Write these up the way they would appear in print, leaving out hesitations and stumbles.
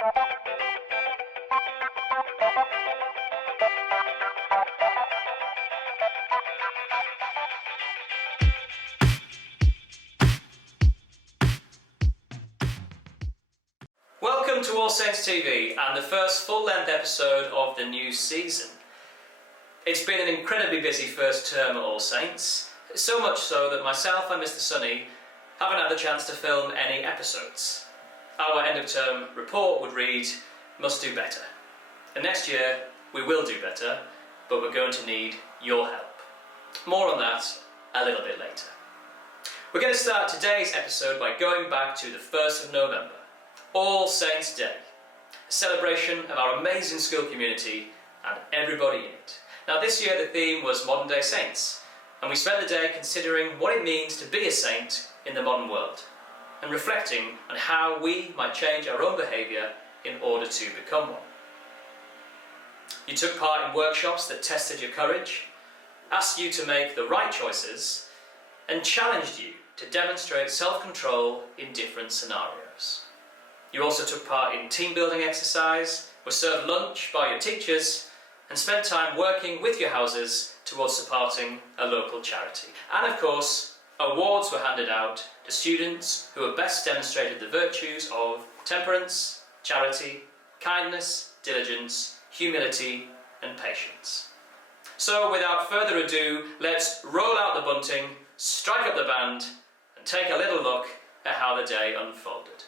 Welcome to All Saints TV and the first full-length episode of the new season. It's been an incredibly busy first term at All Saints, so much so that myself and Mr. Sunny haven't had the chance to film any episodes. Our end-of-term report would read, "Must do better." And next year we will do better, but we're going to need your help. More on that a little bit later. We're going to start today's episode by going back to the 1st of November. All Saints Day, a celebration of our amazing school community and everybody in it. Now this year the theme was Modern Day Saints, and we spent the day considering what it means to be a saint in the modern world, and reflecting on how we might change our own behaviour in order to become one. You took part in workshops that tested your courage, asked you to make the right choices, and challenged you to demonstrate self-control in different scenarios. You also took part in team building exercise, were served lunch by your teachers, and spent time working with your houses towards supporting a local charity. And of course, awards were handed out to students who have best demonstrated the virtues of temperance, charity, kindness, diligence, humility, and patience. So without further ado, let's roll out the bunting, strike up the band, and take a little look at how the day unfolded.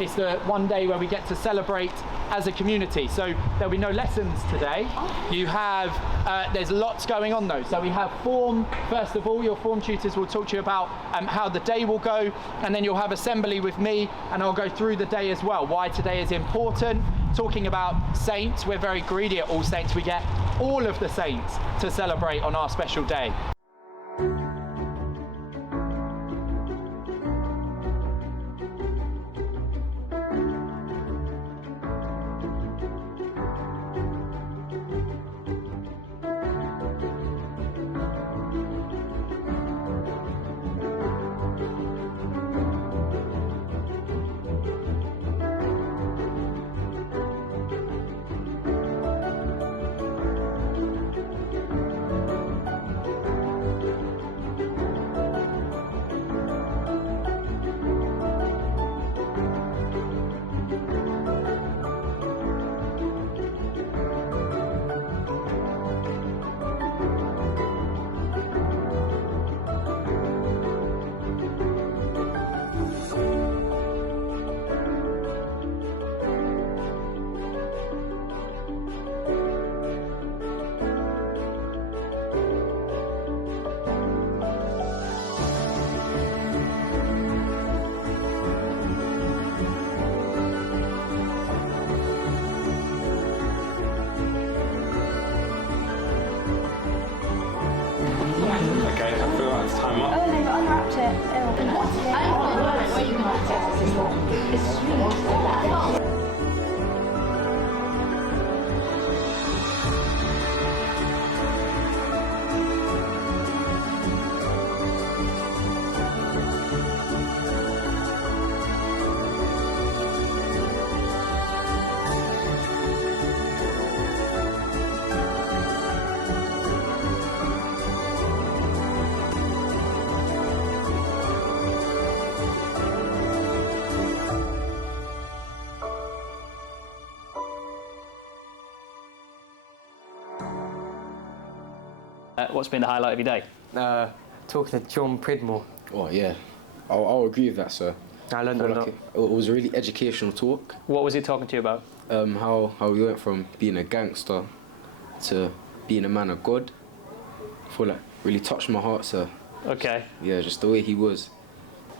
It's the one day where we get to celebrate as a community. So there'll be no lessons today. You have, there's lots going on though. So we have form, first of all, your form tutors will talk to you about how the day will go, and then you'll have assembly with me and I'll go through the day as well, why today is important, talking about saints. We're very greedy at All Saints. We get all of the saints to celebrate on our special day. What's been the highlight of your day? Talking to John Pridmore. Oh yeah, I'll agree with that, sir. I learned a lot. It was a really educational talk. What was he talking to you about? How we went from being a gangster to being a man of God. I feel like really touched my heart, sir. Okay. Yeah, just the way he was.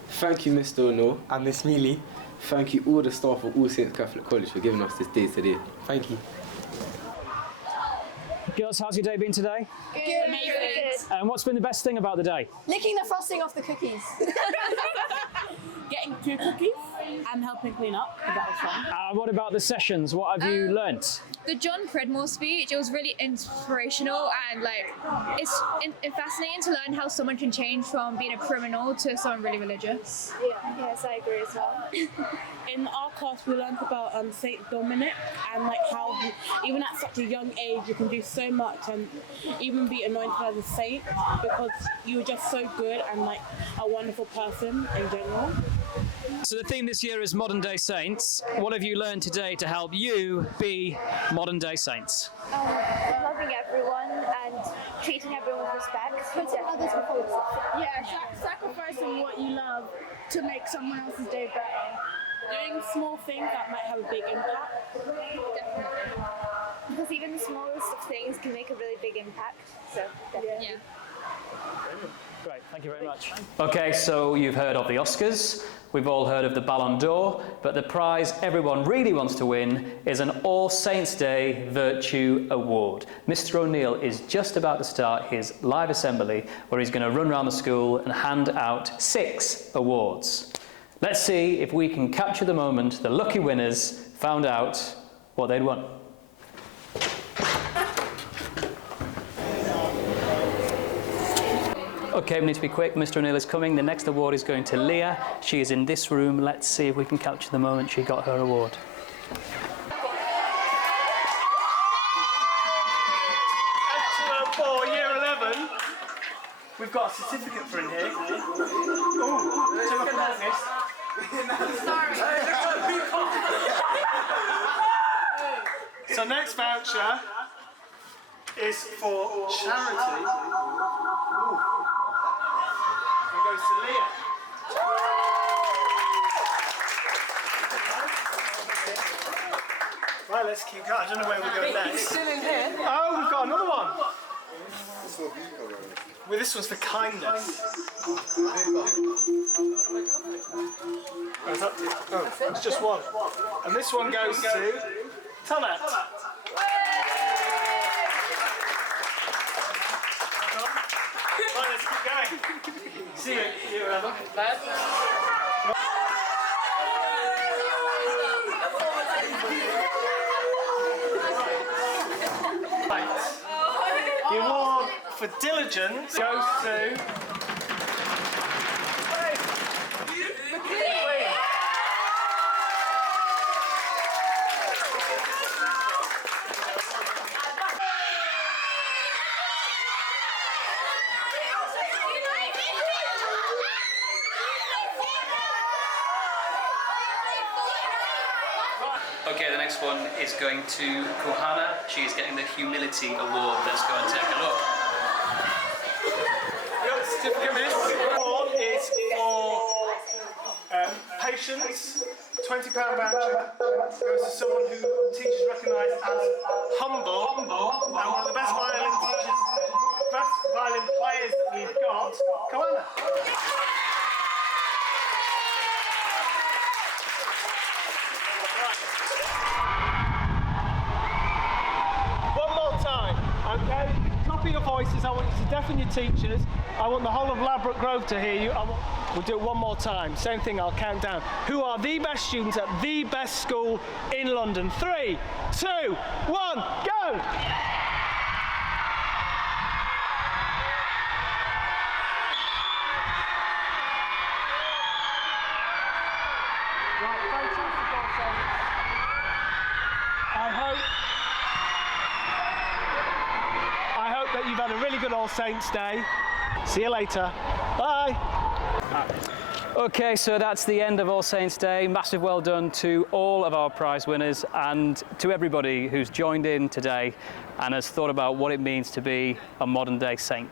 Thank you, Mr. O'Neill. And Miss Mealy. Thank you all the staff of All Saints Catholic College for giving us this day today. Thank you. Girls, how's your day been today? Good. Amazing. And what's been the best thing about the day? Licking the frosting off the cookies. Getting 2 cookies and helping clean up, because that was fun. What about the sessions? What have you learnt? The John Pridmore speech, it was really inspirational, and it's fascinating to learn how someone can change from being a criminal to someone really religious. Yes, I agree as well. In our class, we learned about Saint Dominic and how even at such a young age you can do so much and even be anointed as a saint because you were just so good and a wonderful person in general. So the theme this year is Modern Day Saints. What have you learned today to help you be modern day saints? Loving everyone and treating everyone with respect. Putting others before yourself. Yeah, sacrificing what you love to make someone else's day better. Doing small things that might have a big impact. Definitely. Because even the smallest of things can make a really big impact. So definitely. Yeah. Great, thank you very much. Okay, so you've heard of the Oscars, we've all heard of the Ballon d'Or, but the prize everyone really wants to win is an All Saints Day Virtue Award. Mr. O'Neill is just about to start his live assembly where he's going to run around the school and hand out 6 awards. Let's see if we can capture the moment the lucky winners found out what they'd won. Okay, we need to be quick. Mr. O'Neill is coming. The next award is going to Leah. She is in this room. Let's see if we can capture the moment she got her award. Excellent for Year 11. We've got a certificate for in here. Oh, so look at this. So next voucher is for charity. Ooh. It goes to Leah. Right, let's keep going. I don't know where we're going next. Still in here. Oh, we've got another one. Well, this one's for kindness. Oh, it's just one. And this one goes to Tomat. Right, let's keep going. See you. Right. The award for diligence goes to Okay, the next one is going to Kohana. She is getting the Humility Award. Let's go and take a look. your certificate. This award is for patience. £20 voucher goes to someone who teachers recognise as humble and one of the best violin teachers, best violin players that we've got. Kohana. One more time, okay? Copy your voices. I want you to deafen your teachers. I want the whole of Ladbroke Grove to hear you. We'll do it one more time. Same thing, I'll count down. Who are the best students at the best school in London? 3, 2, 1, go! Right, fantastic, All Saints. I hope that you've had a really good All Saints Day. See you later. Bye. Okay, so that's the end of All Saints Day. Massive well done to all of our prize winners and to everybody who's joined in today and has thought about what it means to be a modern day saint.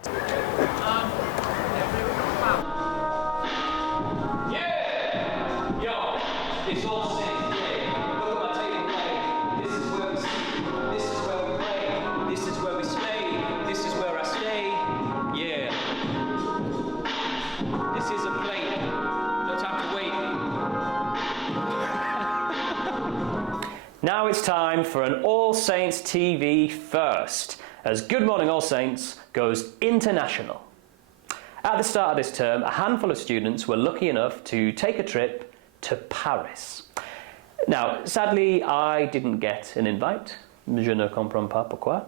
Yeah! Yo, it's All Saints Day. Look at my table play. This is where we sleep. This is where we play. This is where we slay. This is where I stay. Yeah. This is a plate. No time to wait. Now it's time for an All Saints TV first, as Good Morning All Saints goes international. At the start of this term, a handful of students were lucky enough to take a trip to Paris. Now, sadly, I didn't get an invite. Je ne comprends pas pourquoi.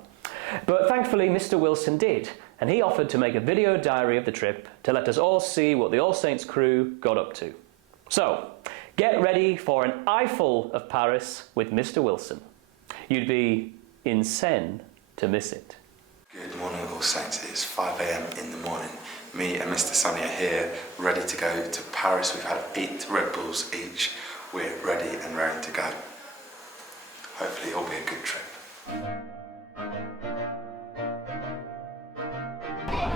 But thankfully, Mr. Wilson did, and he offered to make a video diary of the trip to let us all see what the All Saints crew got up to. So, get ready for an eyeful of Paris with Mr. Wilson. You'd be insane to miss it. Good morning, All Saints. It's 5 a.m. in the morning. Me and Mr. Sunny are here, ready to go to Paris. We've had 8 Red Bulls each. We're ready and raring to go. Hopefully it'll be a good trip.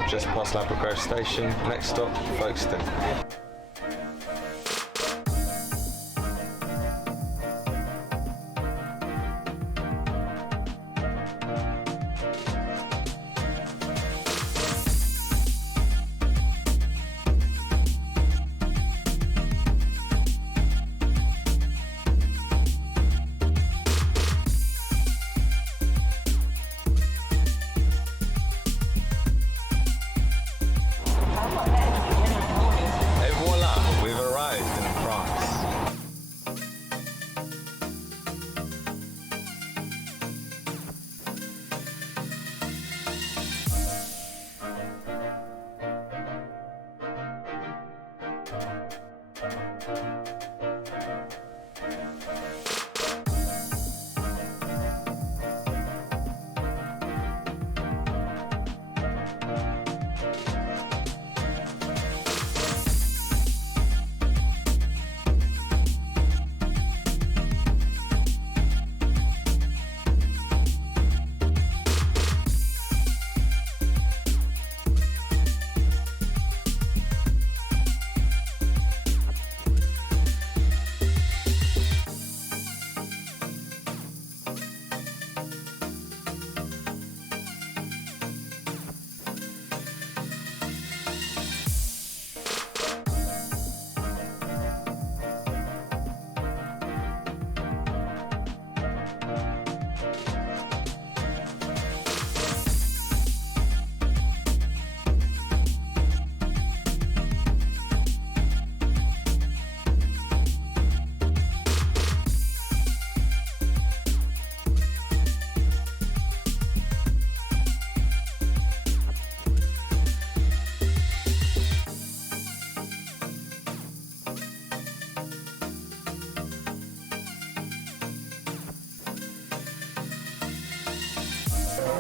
Just past Ladbroke Grove Station. Next stop, Folkestone.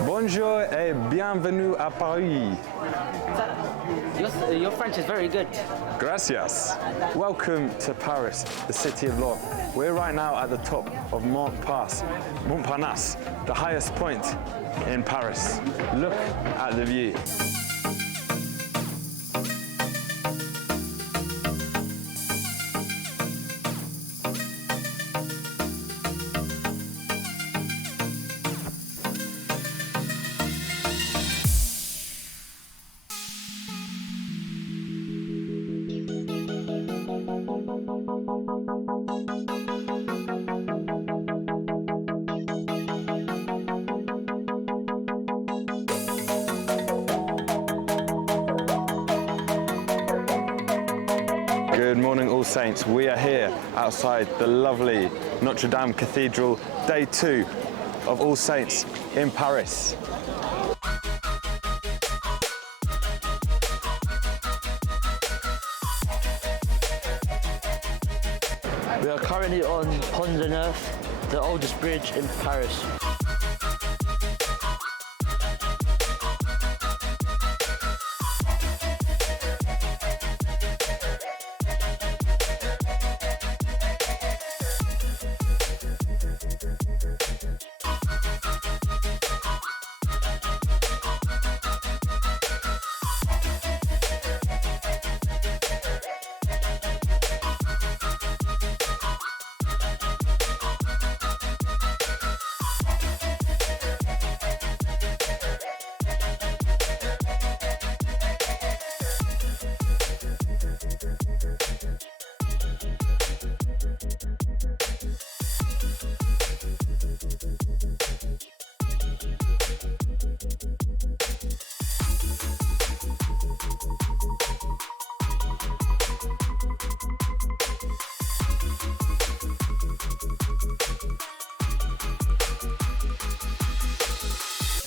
Bonjour et bienvenue à Paris. Your French is very good. Gracias. Welcome to Paris, the city of law. We're right now at the top of Montparnasse, the highest point in Paris. Look at the view. Good morning, All Saints. We are here outside the lovely Notre Dame Cathedral, day 2 of All Saints in Paris. We are currently on Pont de Neuf, the oldest bridge in Paris.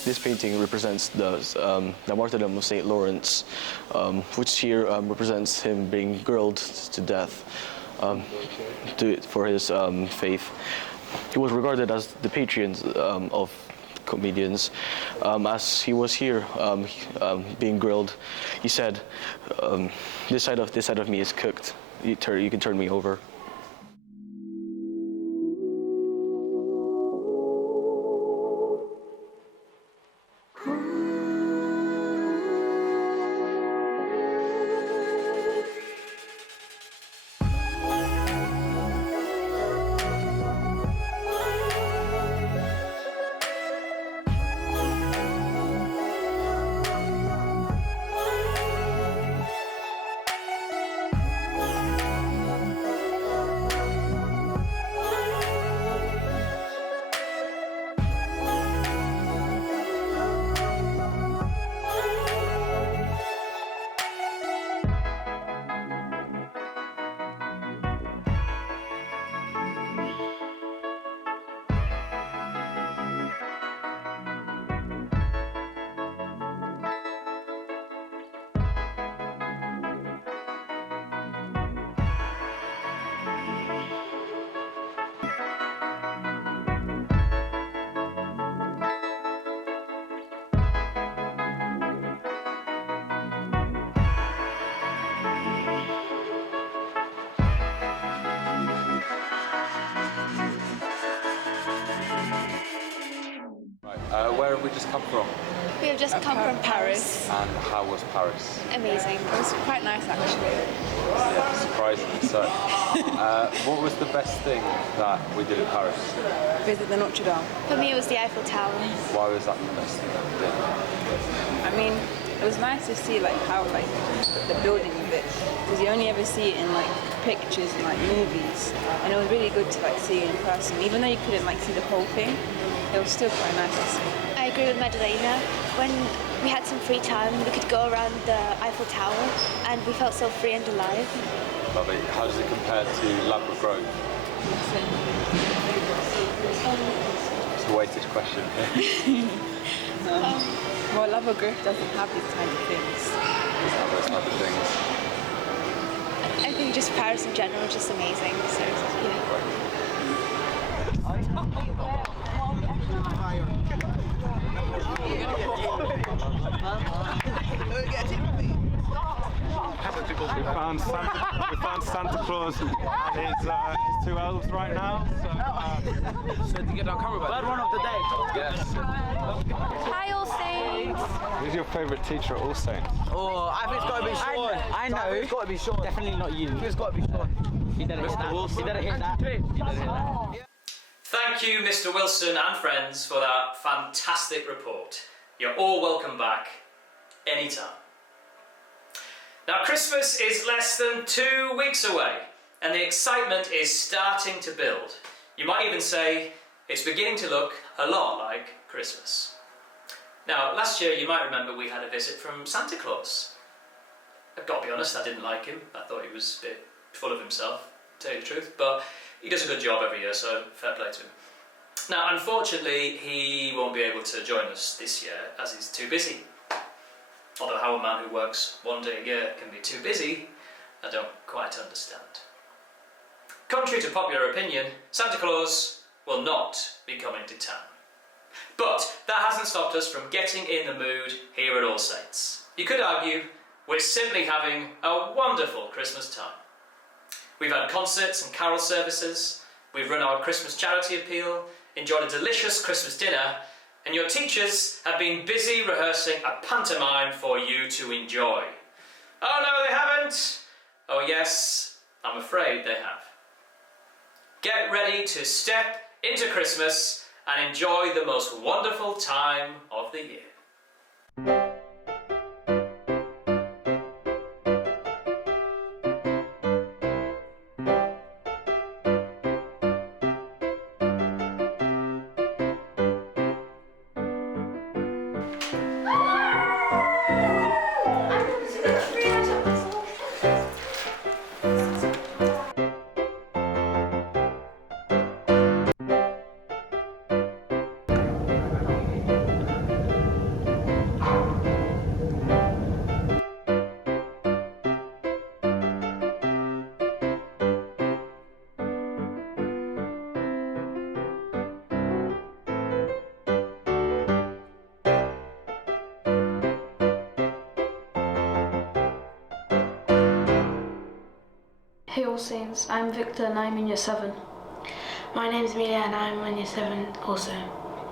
This painting represents the martyrdom of Saint Lawrence, which here represents him being grilled to death for his faith. He was regarded as the patron of comedians. As he was here being grilled, he said, this side of me is cooked. You can turn me over. Where have we just come from? We have just come from Paris. And how was Paris? Amazing. It was quite nice actually. Yeah, surprisingly so. What was the best thing that we did in Paris? Visit the Notre Dame. For me it was the Eiffel Tower. Why was that the best thing that we did? I mean, it was nice to see like how like the building of it, because you only ever see it in like pictures and like movies, and it was really good to like see it in person. Even though you couldn't like see the whole thing, it was still quite nice to see. I agree with Madalena. When we had some free time, we could go around the Eiffel Tower, and we felt so free and alive. Lovely. How does it compare to Ladbroke Grove? It's a weighted question. Well, Ladbroke Grove doesn't have these kind of things. Doesn't have those type of things. I think just Paris in general is just amazing. So yeah. We found Santa Claus and his two elves right now. So to get on camera back. Bad one of the day. Yes. Hi All Saints! Who's your favourite teacher at All Saints? Oh, I think it's got to be Sean. I know. It's got to be Sean. Definitely not you. It's got to be Sean. He didn't hit that. He didn't hit that. He didn't hit that. Thank you, Mr. Wilson and friends, for that fantastic report. You're all welcome back anytime. Now, Christmas is less than 2 weeks away, and the excitement is starting to build. You might even say it's beginning to look a lot like Christmas. Now, last year you might remember we had a visit from Santa Claus. I've got to be honest, I didn't like him. I thought he was a bit full of himself, to tell you the truth, but he does a good job every year, so fair play to him. Now, unfortunately, he won't be able to join us this year as he's too busy. Although how a man who works one day a year can be too busy, I don't quite understand. Contrary to popular opinion, Santa Claus will not be coming to town. But that hasn't stopped us from getting in the mood here at All Saints. You could argue we're simply having a wonderful Christmas time. We've had concerts and carol services, we've run our Christmas charity appeal, enjoyed a delicious Christmas dinner, and your teachers have been busy rehearsing a pantomime for you to enjoy. Oh no, they haven't! Oh yes, I'm afraid they have. Get ready to step into Christmas and enjoy the most wonderful time of the year. Hey All Saints, I'm Victor and I'm in year 7. My name's Amelia and I'm in year 7 also.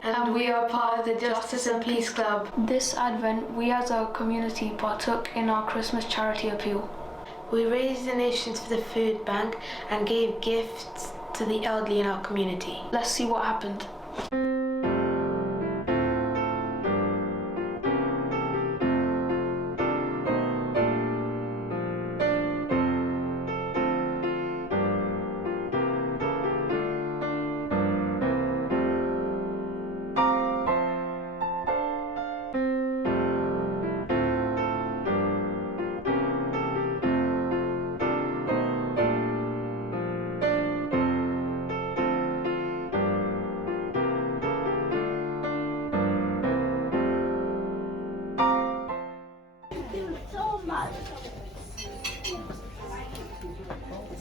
And we are part of the Justice and Peace Club. This Advent, we as a community partook in our Christmas charity appeal. We raised donations for the food bank and gave gifts to the elderly in our community. Let's see what happened.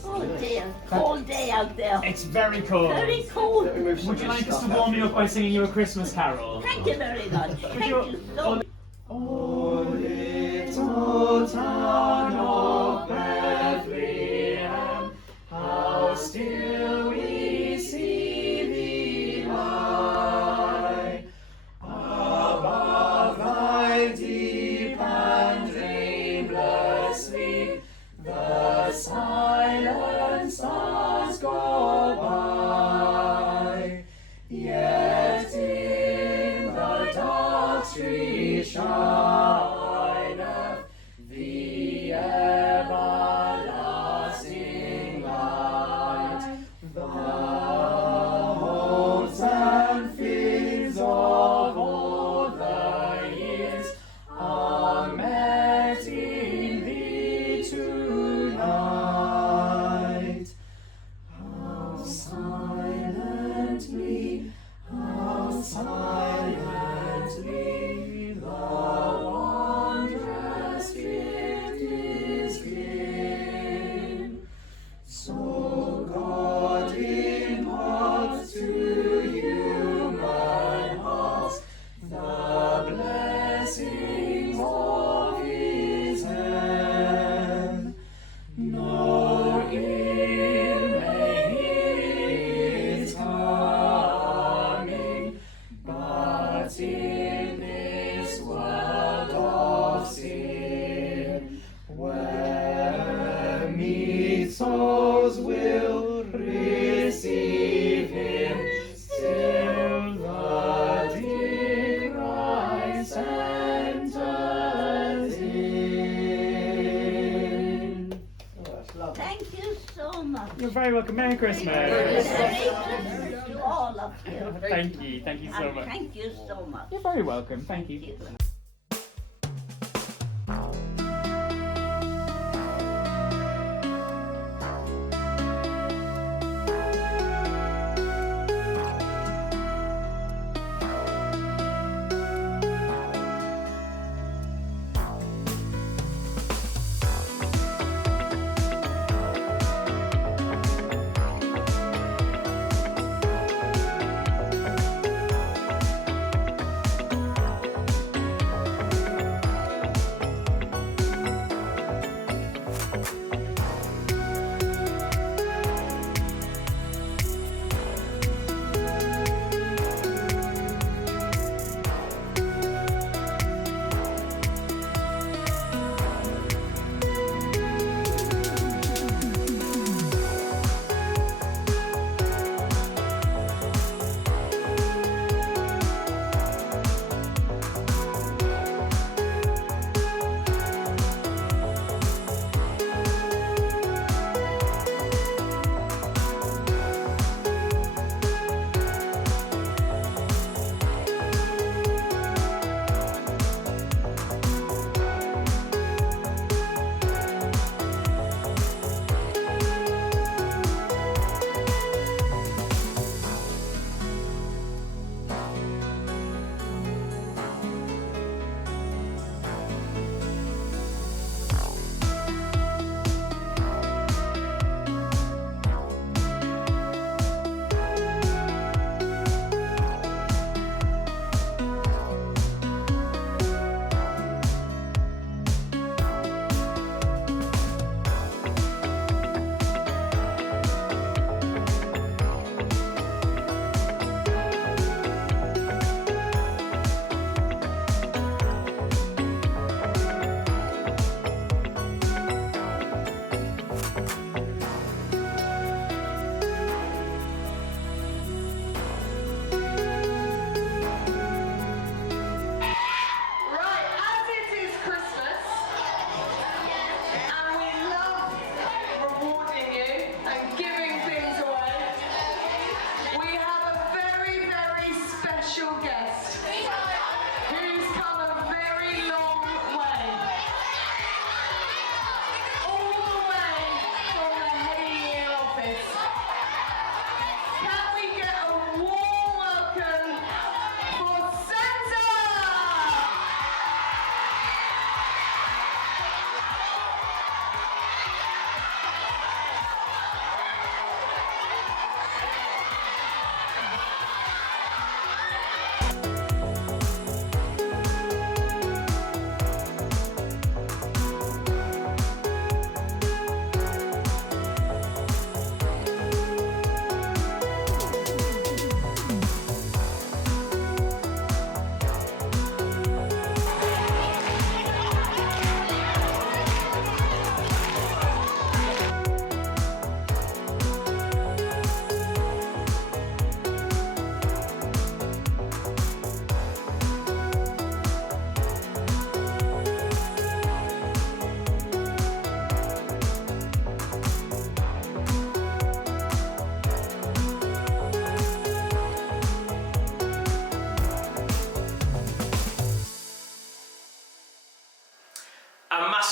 Oh dear, cold day out there. It's very cold. Very cold. Would you like us to warm you up by singing you a Christmas carol? Thank you very much. Thank you so much. Oh, little town of Bethlehem, how still we see thee lie, above thy deep and aimless sleep, the silent stars go by, yet in the dark street shineth the everlasting light. The hopes and fears of all the years are met in thee tonight. How silently the wondrous gift is given. So God imparts to human hearts the blessings of His hand. Nor ill may His coming, but in this world of sin, where meek souls will receive Him, still the dear Christ enters in. Thank you so much. You're very welcome. Merry Christmas. Merry Christmas to all of you. Thank you so And much. thank you so much. You're very welcome. Thank you.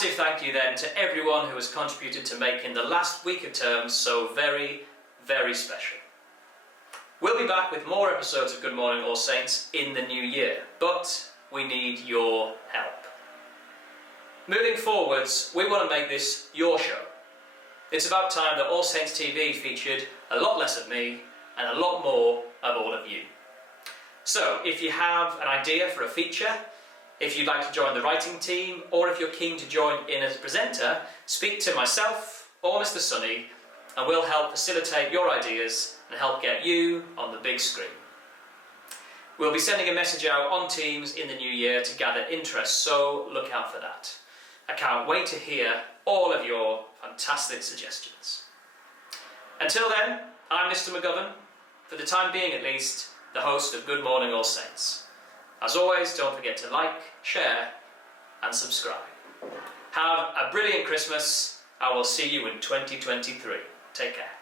massive thank you then to everyone who has contributed to making the last week of term so very, very special. We'll be back with more episodes of Good Morning All Saints in the new year, but we need your help. Moving forwards, we want to make this your show. It's about time that All Saints TV featured a lot less of me and a lot more of all of you. So, if you have an idea for a feature, if you'd like to join the writing team, or if you're keen to join in as a presenter, speak to myself or Mr. Sonny, and we'll help facilitate your ideas and help get you on the big screen. We'll be sending a message out on Teams in the new year to gather interest, so look out for that. I can't wait to hear all of your fantastic suggestions. Until then, I'm Mr. McGovern, for the time being at least, the host of Good Morning All Saints. As always, don't forget to like, share and subscribe. Have a brilliant Christmas. I will see you in 2023. Take care.